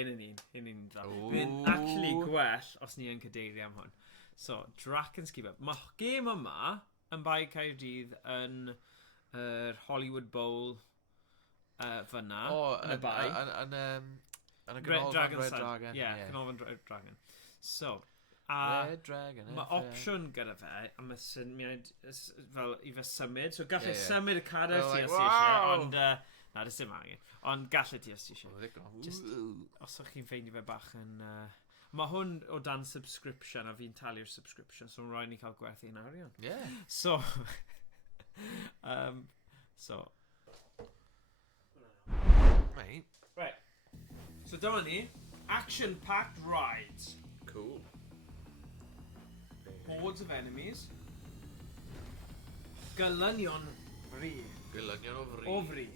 hyn yn un dda. Mae'n actually gwell os ni yn cydeirio am hwn. So, Drakons Keepers. Mae gêm yma yn bai Caerdydd yn Hollywood Bowl fyna. Yn y bai. Yn y ganolfan Red Dragon. Ie, ganolfan Red Dragon. So, Red Dragon. Mae opsiwn gyda fe, a mae syniad fel i fe symud. So gallai symud y cadar ti os ti eisiau, ond na, dys dim angen. Ond gallai ti os ti eisiau. Just, os o'ch chi'n ffeindio fe bach yn... Mae hwn o dan subscription, a fi'n talu'r subscription, so mae'n rhaid ni cael gwerthu yn arian. Yeah. So... Right. Right. So dyma ni, action-packed rides. Cool. Hordes of enemies. Gylynion fri. Gylynion o fri. O fri.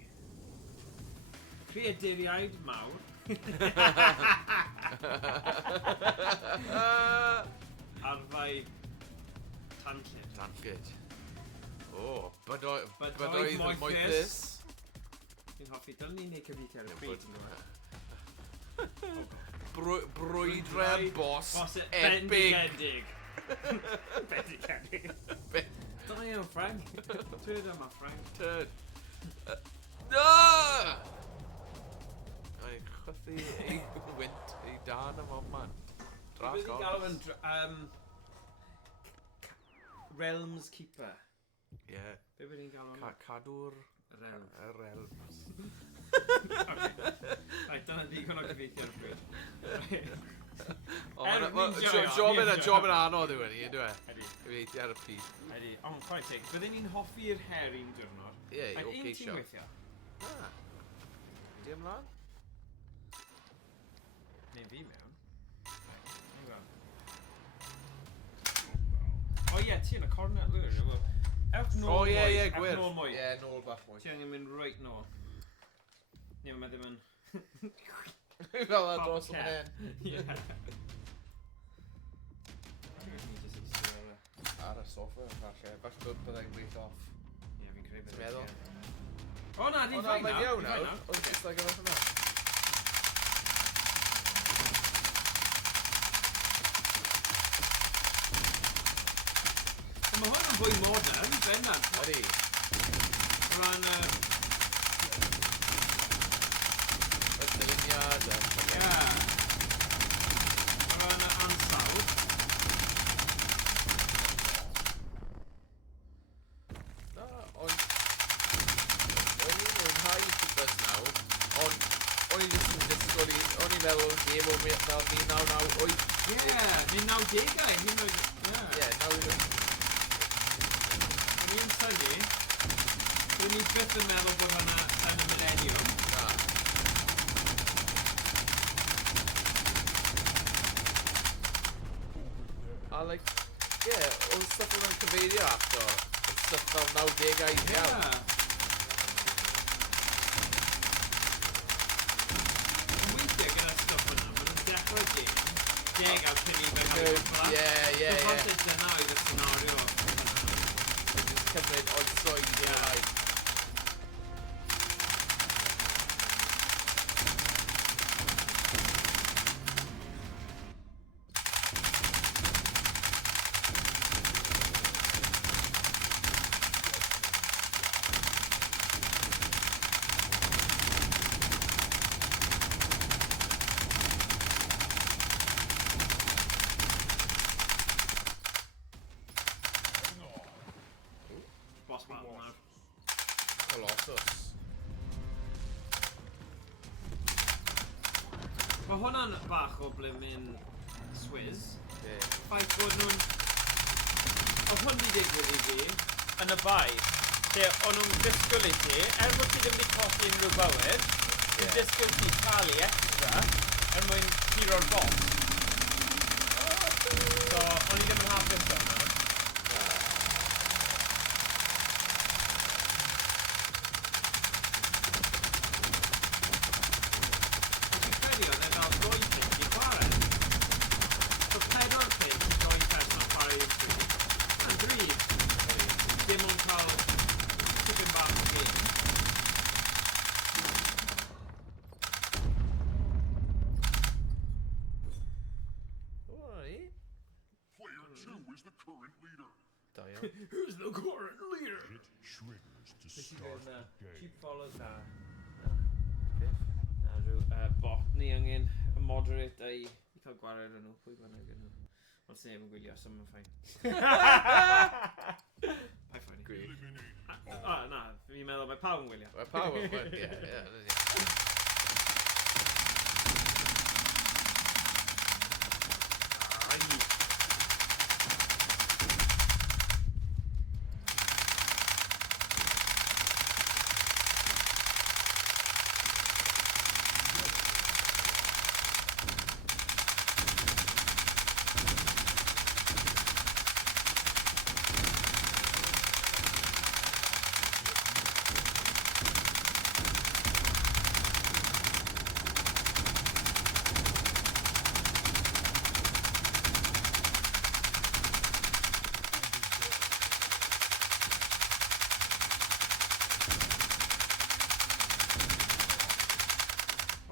Creaduriaid mawr. Arfau tanclid. Tanclid. O, bydoedd moethus. Fi'n hoffi, dylwn ni'n neud cyfeithio ar y pryd. Brwydre boss epic. Bendigedig. Bendigedig. Da iawn, Frank. Turd yma, Frank. Turd. No! Mae'n chwythu ei wynt ei dan am o'n man. Beth i'n gael yn Realms Keeper. Ie. Be beth i'n gael yn... Cadw'r... Realms. Right, dyna digon o gyfeithio ar y bryd. Job yn anodd yw hynny, ynddo e? Ydy. Gyfeithio ar y pryd. Ydy, ond chwarae teg, byddwn ni'n hoffi'r her un diwrnod. Ie, o un geisio. ti'n gweithio? Di ymlaen? Neu fi mewn. O ie, ti yn y corner lwyr. Ewch nôl mwy. Gwir. Ewch nôl mwy. Ie, nôl bach mwy. Ti angen mynd reit nôl. Ie, mae ddim yn... Fel a dros o'n hen. Ie. Ar y soffa, falle. Falle byddai'n gweithio off. Ie, fi'n credu Ti'n meddwl? O na, di ffain nawr. Iawn nawr. Oedd jyst like gyda'r hynna. Mae hwn yn fwy modern, bennad. Ydy. Rhan Y dyluniad. Ie. Rhan ansawdd. Na, ond... O'n i'n mwynhau Keepers nawr, ond o'n i jyst yn disgwyl i... O'n i'n meddwl game o fel 1998. Ie, 1990au. Ie, nawr... Ni'n tynnu, rydyn ni byth yn meddwl bod hwnna yn y millennium. Na. A like, oedd stuff o'n cyfeirio ato, yn stuff fel 90au iawn. Yn weithio gyda stuff yna, maen nhw'n dechrau game, 10 awr cyn i fe cael ei gwrdd. Ie. So falle dyna oedd y scenario. Cymryd oedsoedd i'r rhaid. Mae hwnna'n bach o blimyn Swizz. Ffaith bod nhw'n... O hwn di digwydd i fi yn y bai. Lle o'n nhw'n disgwyl i ti, bod ti ddim wedi colli unrhyw bywyd, ti'n disgwyl ti talu extra mwyn tiro'r boss. So, o'n i ddim yn hapus o'na. Da iawn. Who's the current leader? Hit triggers to Nes i start fe'n the game. cheap follow ta. Beth? Na rhyw bot ni angen y moderate i cael gwared yn nhw, pwy bynnag yn nhw. Ond sy'n neb yn gwylio, so mae'n ffain. Pai ffain. Gwych. Na, fi'n meddwl mae pawb yn gwylio. Mae pawb yn gweld, ie.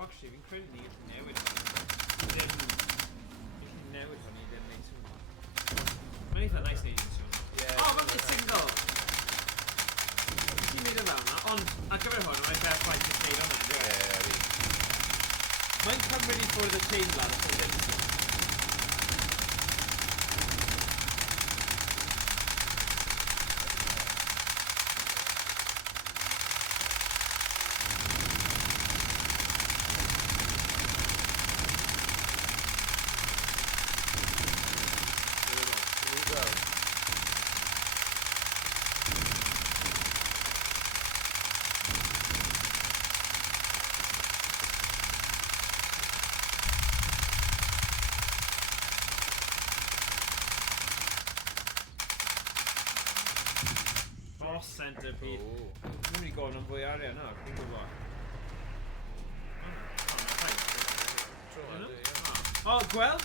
Actually, fi'n credu ni gallu newid hwn. Gallu newid hwn i ddim neud swnio. Mae'n eitha nice neud un swnio. Ie. O, falle single! Nes i'n neud o fel yna, ond ar gyfer hwn, mae'n beth ffaith i'n neud o'n edrych. Mae'n cymryd i ffwrdd y teimlad os ydyn nhw'n swnio. Boss centipede. Dwi'n mynd i gofyn am fwy arian nawr, dwi'n gwybod. O, gweld?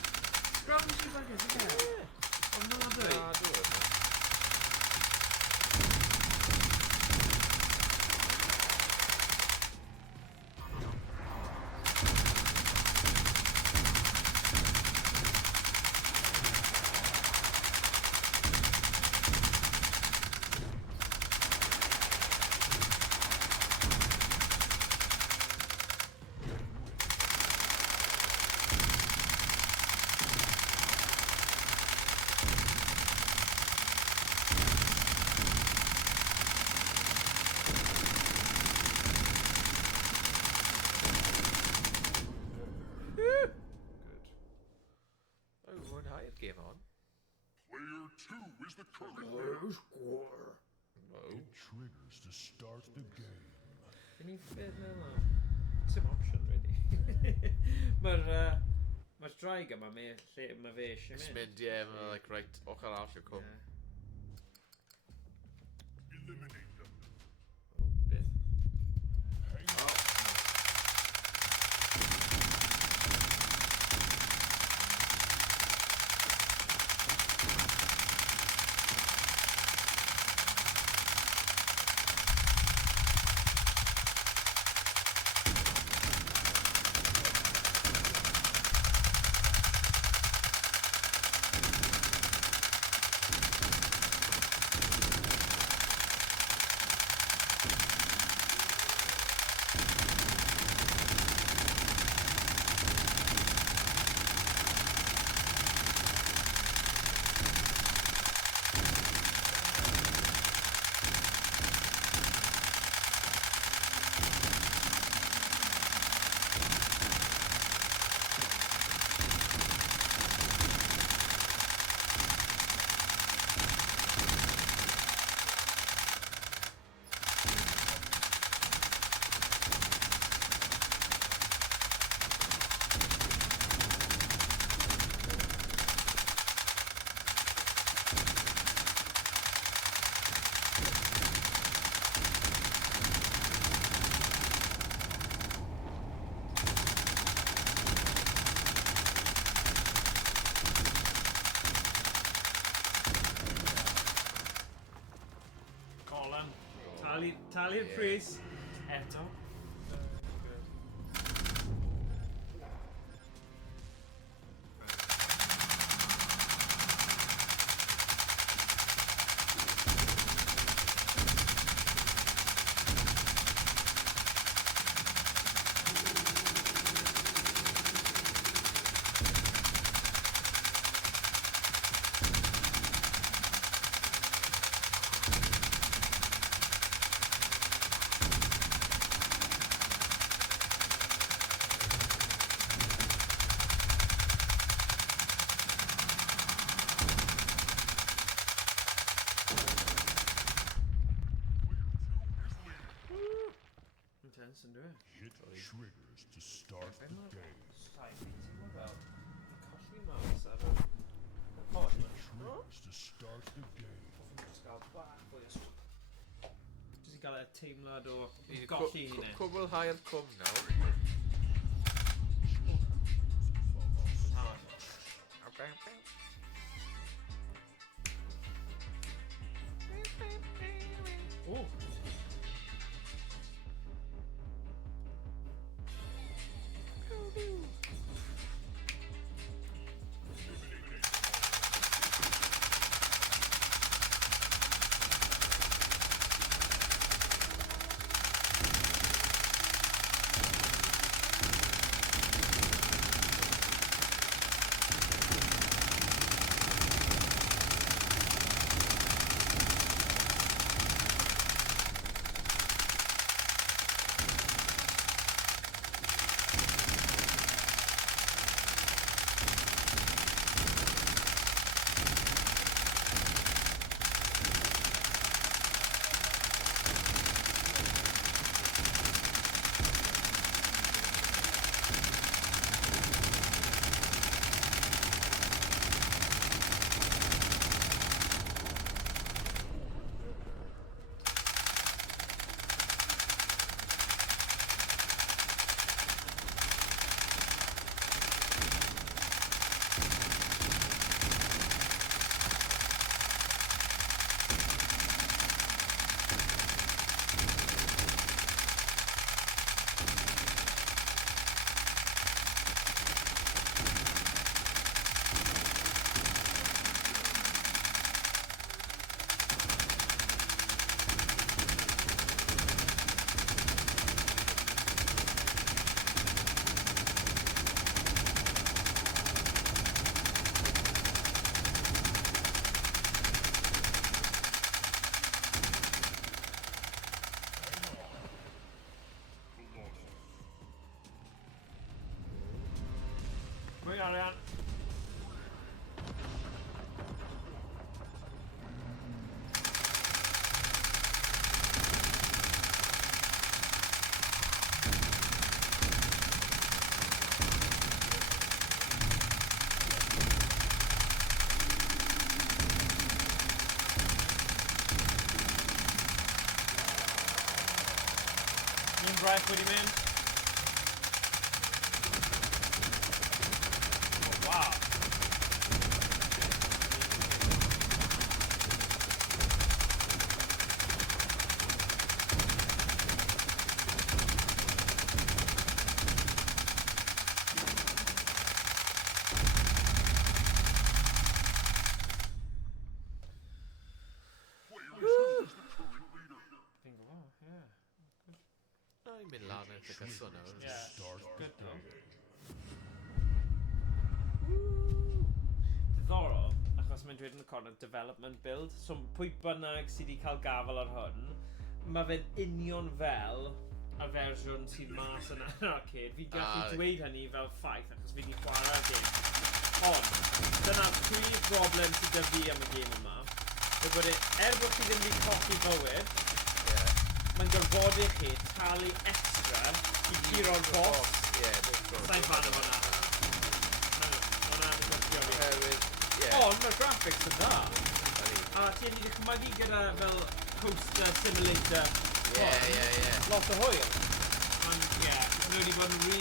Gweld yn siŵr bagos, ie? Ond nhw'n dweud. Game on. Player 2 is the current. Hit triggers to start the game. Can you fit now? It's an option, really. Mae'r draig yma, mae fe eisiau It's mynd. mynd, ie, mae'n like, right, ochr arall yw cwm. Eliminate them. Beth? Hang on. Talu'r pris eto. time. Fi'n teimlo fel colli mas ar y pod yma. Triggers to start the game. Fi'n just gael bach fwy o just i gael y teimlad o Ni golli hynny. cwblhau'r cwm nawr. Okay. Ooh. Mwy arian. Mi'n braith wedi mynd. Wow. I'n mynd lan at y gyson nawr. Good though. Diddorol, achos mae'n dweud yn y corner development build, so pwy bynnag sydd wedi cael gafel ar hwn, mae fe'n union fel y fersiwn sydd mas yn Arcêd. Fi'n gallu dweud hynny fel ffaith, achos fi wedi chwarae'r gêm. Ond, dyna'r prif broblem sydd 'da fi am y gêm yma, yw bod bod chi ddim wedi colli bywyd, mae'n gorfodi chi talu extra i curo'r boss. Sa'n fan o hwnna. Hwnna'n gwestiwn fi. Ond mae'r graphics yn dda. A ti wedi dychmygu gyda fel coaster simulator. Lot o hwyl. Ond ie, nhw wedi bod yn rhy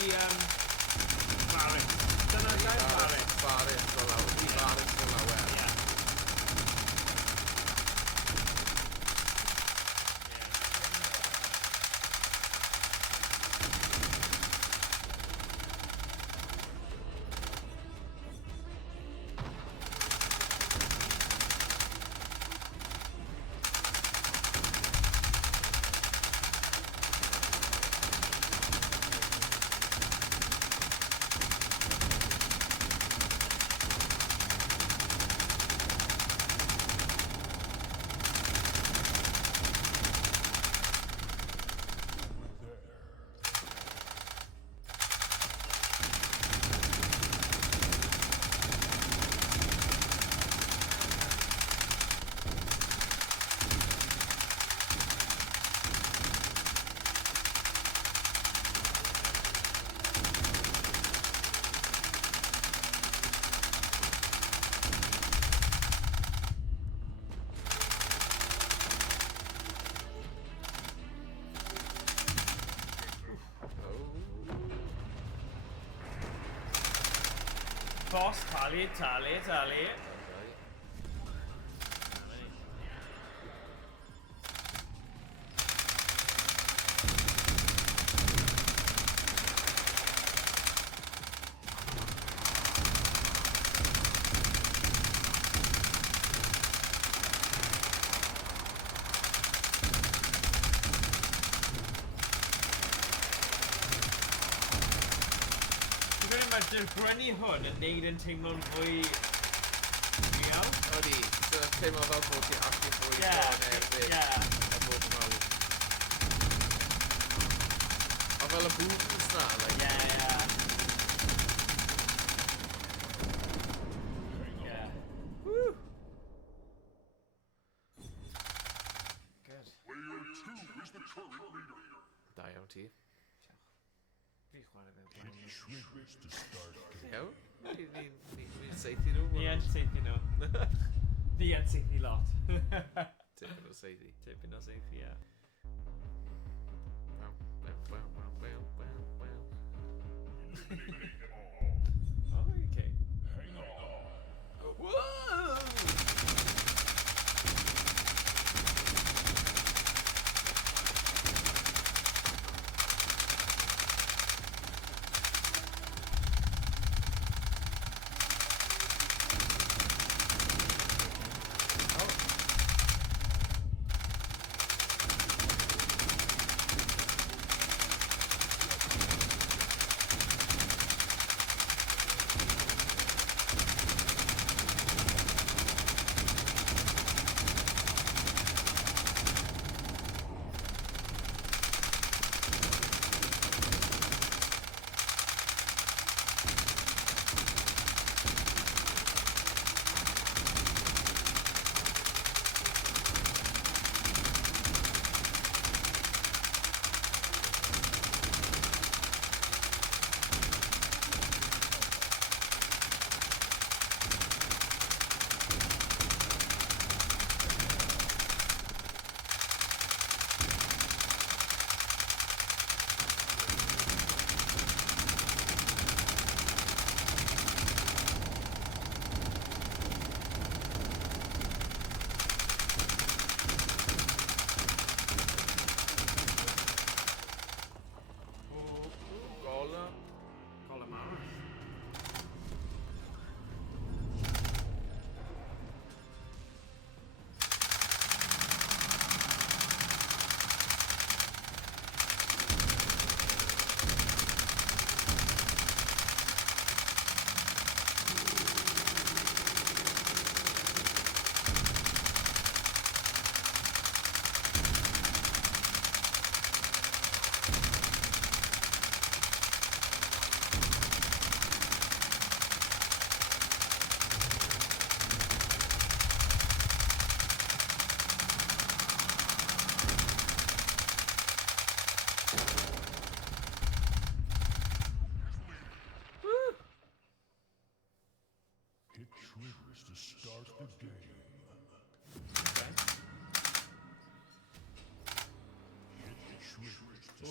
barus. Dyna'r gair barus. Barus o lawer. Boss, tali. Right. Dwi'n imagine brynu hwn yn neud yn teimlo'n fwy real. Odi, so teimlo fel bod ti actually fwy Ie, erbyn ie. a bod mawr. A fel y booms na, like... Yeah. Woo! Good. Player 2 is the current leader. Da iawn ti. Fi chwarae fe. Hit triggers to start game. Iawn? Ni'n seithi nhw. Ni yn seithi nhw. Ni yn seithi lot. Tipyn o seithi. Tipyn o seithi, ie. Oh, okay. Hang on. Whoa!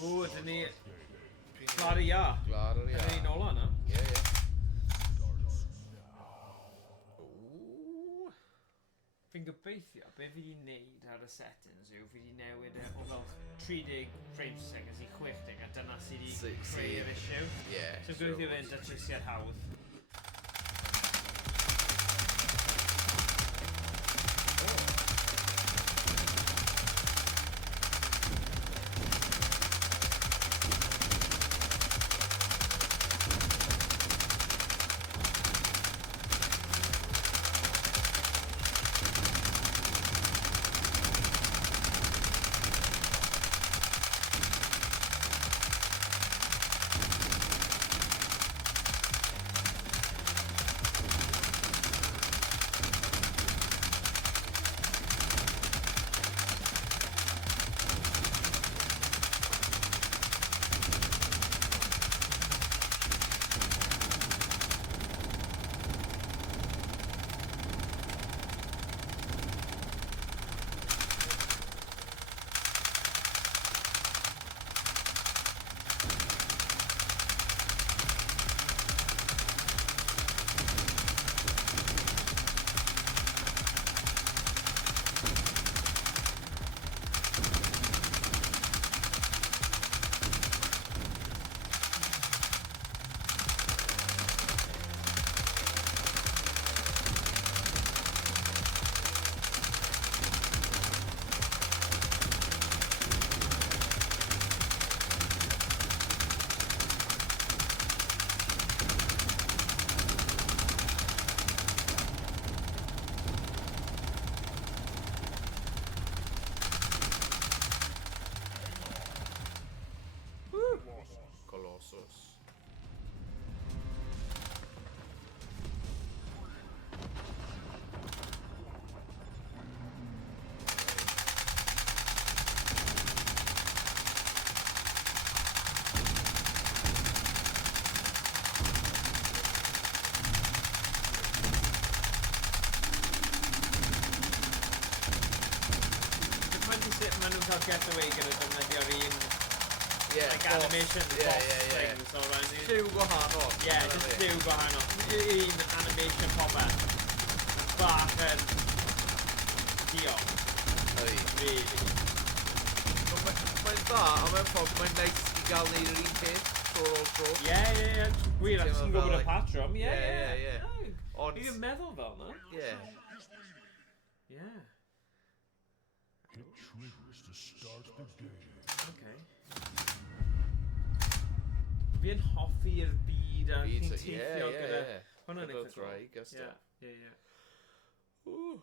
Ooh, dyn ni... Glad ia. Glad ia. Dyn ni'n ola na. Ie, ie. Ooh. Fi'n gobeithio, be fi di wneud ar y settings yw fi di newid o fel 30 frames per second i 60 a dyna sydd di creu'r issue. Ie. So gobeithio fe'n datrysiad hawdd. getaway gyda defnyddio'r un like animation box things all around you. Lliw gwahanol. Just lliw gwahanol. Un animation popeth. Bach yn diolch. Really. Mae'n dda, a mae'n ffordd, mae'n neis i gael neud yr un peth tro o'r tro. Wir, ac sy'n gwybod y patrwm. Ie. Ond... Fi'n meddwl fel na. Hit triggers to start the game. Okay. Fi'n hoffi'r byd a chi'n teithio gyda... Hwna'n eitha cool. Ie. Ooh.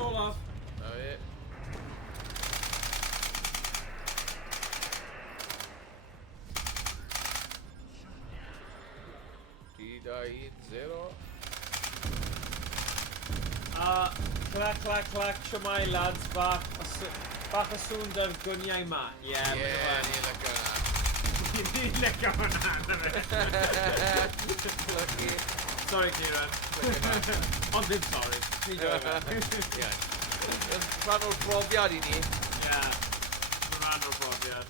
All off. Oh yeah. Clac, siwmai lads, bach o sŵn da'r gyniau ma. Ni'n lygo hwnna. Ni'n lygo hwnna, Lucky. Sorry, Kieran. Ond ddim sorry. Ni'n joio fe. Rhan o'r brofiad i ni. Mae'n rhan o'r brofiad.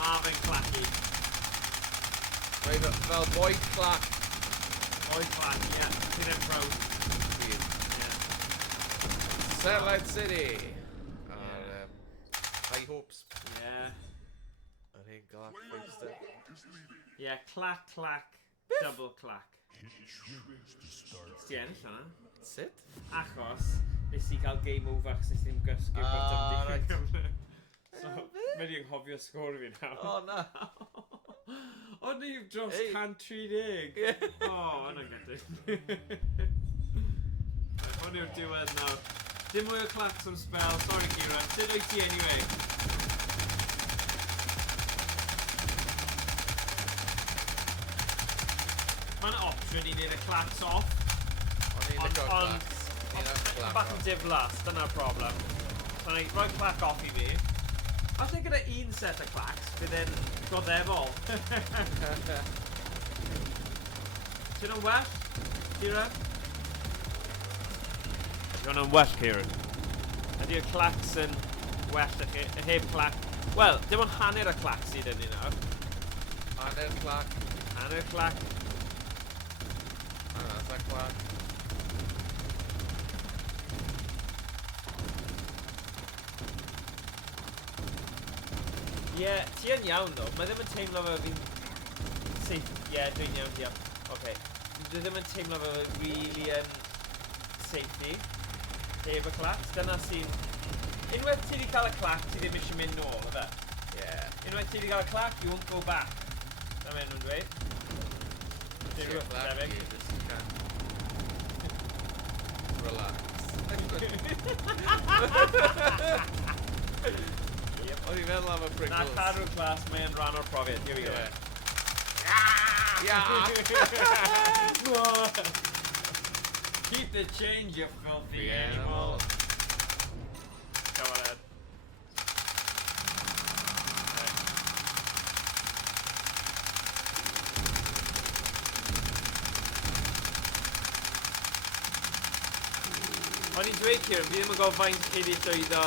Ma fe'n clacu. Fel boed clac. Boed clac, Ti'n improv. Cymraeg City. High hopes. Yr hyn clac feistr. Clac, double clac. Sti ennill hwnna? Sut? Achos, nes i cael game over achos nes i'n gysgu bod dim digon. So, mynd i'n hofio sgôr fi nawr. Na. Ond ni dros 130. Hwna'n gydyn. Hwn yw'r diwedd nawr. Dim mwy o clacs am spell. Sorry, Kieran. Sut wyt ti anyway? Mae'n opsiwn i wneud y clacs off. Ond bach yn diflas, dyna'r problem. So na i roi clac off i fi. Falle gyda un set o clacs, bydd e'n goddefol. Ti'n o'n well, Kieran? Ti'n o'n well, Kieran? Ydy'r clacs yn well y heb clac? Wel, dim ond hanner y clac sydd yn ni nawr. Hanner clac. Hanner clac. That's a clac. Ti yn iawn ddo. Mae ddim yn teimlo fe fi'n... dwi'n iawn, diolch. Oce. Dwi ddim yn teimlo fe really yn safety. Heb y clacs. Dyna sy'n... Unwaith ti wedi cael y clac, ti ddim eisiau mynd nôl, o fe? Unwaith ti wedi cael y clac, you won't go back. Dyna mynd nhw'n dweud. Rhywbeth that debyg. game, just you can relax. O'n i'n meddwl am y Na Pringles. cadw glas, mae'n rhan o'r profiad. Here we go. Yeah. Keep the change, you filthy The animal. animal. Come on, Ed. O'n i'n dweud Kieran, fi ddim yn gwybod faint chi wedi llwyddo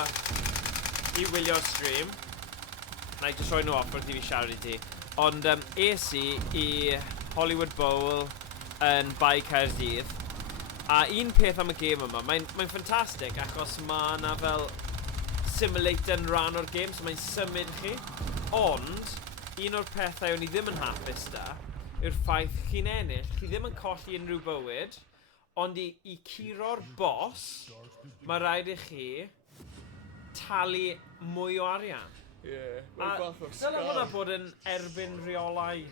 i wylio'r stream. Na i just rhoi nhw off wrth i fi siarad i ti. Ond es i Hollywood Bowl yn Bai Caerdydd. A un peth am y gêm yma, mae'n ffantastig achos mae yna fel simulator yn rhan o'r gêm, so mae'n symud chi. Ond, un o'r pethau o'n i ddim yn hapus da, yw'r ffaith chi'n ennill, chi ddim yn colli unrhyw bywyd, ond i curo'r boss, mae rhaid i chi talu mwy o arian. Ie, A mae'n bach o'r dyle hwnna bod yn erbyn rheolau.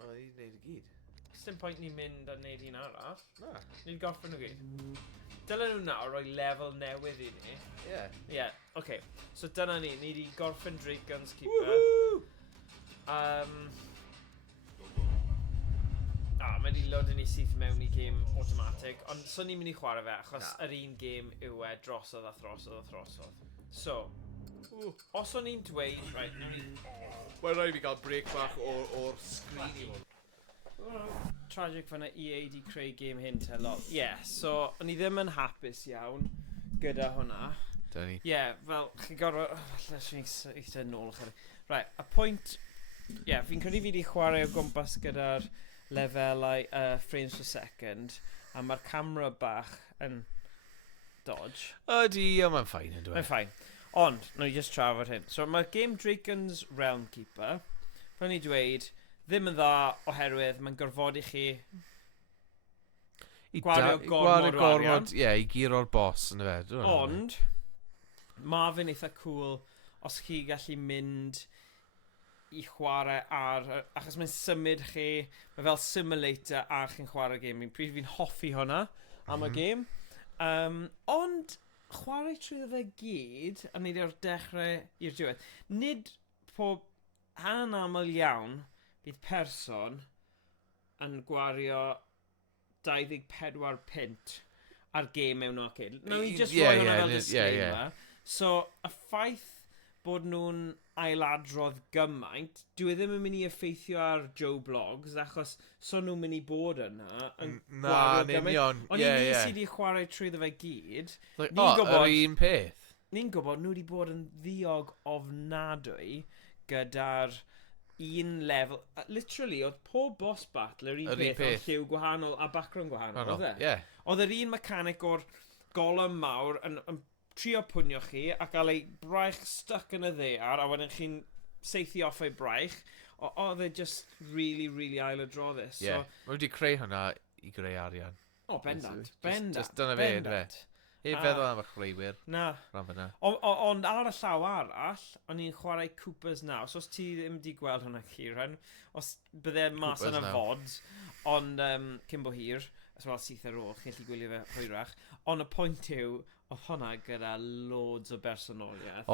O, i'n neud y gyd. Dim pwynt ni'n mynd a wneud un arall. Na. Ni'n gorffen nhw gyd. Dylen nhw nawr roi lefel newydd i ni. Ie. Ie, oce. So dyna ni wedi gorffen Drakons Keeper. Woohoo! Mae wedi load yn ei syth mewn i gêm automatic, ond so ni'n mynd i chwarae fe, achos Na. yr un gêm yw drosodd a throsodd a throsodd. So, os o'n i'n dweud, right, Mae'n rhaid i gael break bach o'r sgrin i hwn. tragic fanna EA di creu gêm hyn te, lol. So, o'n i ddim yn hapus iawn gyda hwnna. Da ni. Fel, chi gorfod... Lle fi'n eithaf nôl chydig. Right, a pwynt... fi'n credu fi wedi chwarae o gwmpas gyda'r lefelau frames per second, a mae'r camera bach yn dodge. Ydy, mae'n ffain yn dweud. Mae'n ffain. Ond, na i just trafod hyn. So, mae'r game Drakons Realm Keeper, fel ni dweud, ddim yn dda oherwydd mae'n gorfodi chi gwario gormod o arian. Ie, i guro'r boss yn y fe. Ond, mae fe'n eitha cool os chi gallu mynd i chwarae ar... Achos mae'n symud chi, mae fel simulator a chi'n chwarae game. Fi'n hoffi hwnna am y game. Ond, chwarae trwy fe gyd, a nid o'r dechrau i'r diwedd. Nid pob anaml iawn bydd person yn gwario 24 pint ar game mewn arcade. Nawn ni just roi hwnna fel disclaimer. So, y ffaith bod nhw'n ailadrodd gymaint, dwi ddim yn mynd i effeithio ar Joe Blogs, achos so nhw'n mynd i bod yna yn gwario gymaint. Ond i ni sydd wedi chwarae trwy fe gyd, yr un peth. ni'n gwybod nhw wedi bod yn ddiog ofnadwy gyda'r un lefel. Literally, oedd pob boss battle yr un peth oedd lliw gwahanol a background gwahanol, oedd e? Oedd yr un mechanic o'r golau mawr yn trio pwnio chi a gael ei braich stuck yn y ddear a wedyn chi'n seithi off ei braich. Oedd e just really, really ailadroddus. Mae wedi creu hwnna i greu arian. O, bendant. Just dyna fe, ynddo fe. Heb feddwl am y chreuwyr. Na. Ond ar y llaw arall, o'n i'n chwarae Coopers nawr. So os ti ddim wedi gweld hwnna Kieran, os bydde mas yn y fod, ond cyn bo hir, as well syth ar ôl, chi'n gallu gwylio fe hwyrach. Ond y pwynt yw, oedd hwnna gyda loads o bersonoliaeth.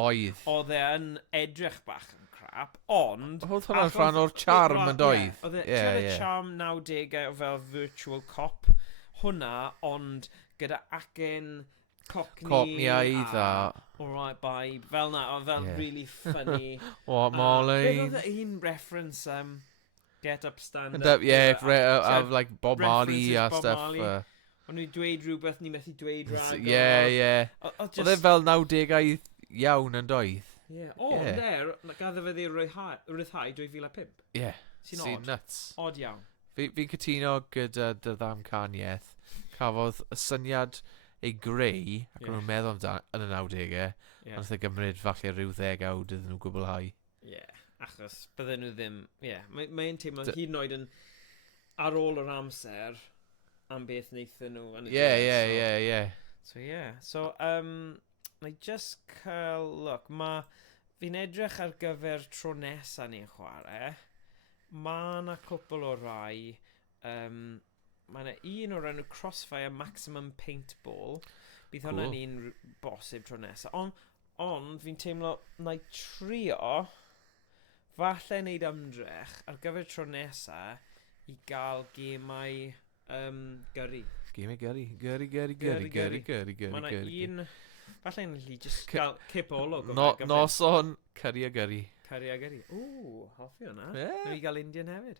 Oedd e yn edrych bach yn crap, ond... Oedd hwnna'n rhan o'r charm yn doedd. Oedd e charm 90au o fel virtual cop. Hwnna, ond gyda acen Cockney a Alright Babe, fel na, oedd fel really funny. What, Molly? Beth oedd un reference, Get Up, Stand Up. Of like Bob Marley a stuff. O'n nhw'n dweud rhywbeth ni methu dweud rhag. Oedd e fel 90au iawn yn doedd. Ond gaddo fe ddi ryddhau 2005. Sy'n nuts. Odd iawn. Fi'n cytuno gyda dy ddamcaniaeth. Cafodd y syniad ei greu, ac o'n nhw'n meddwl yn y 90au, ond wnaeth e gymryd falle rhyw 10 awd iddyn nhw gwblhau. Achos bydden nhw ddim... Mae'n teimlo hyd yn oed yn ar ôl yr amser am beth wnaethon nhw. So, na i just cael... Look, fi'n edrych ar gyfer tro nesaf ni'n chwarae. ma' na cwpl o rai. Mae yna un o'r enw Crossfire Maximum Paintball. Bydd hwnna'n un bosib tro nesaf. Ond fi'n teimlo na i trio falle wneud ymdrech ar gyfer tro nesaf i gael gemau gyrru. Gemau gyrru. Mae yna un... Falle yn gallu just gael cip olwg o Noson, curry a gyrru. Curry a gyrru. Ww, hoffi hwnna. Nw i gael Indian hefyd.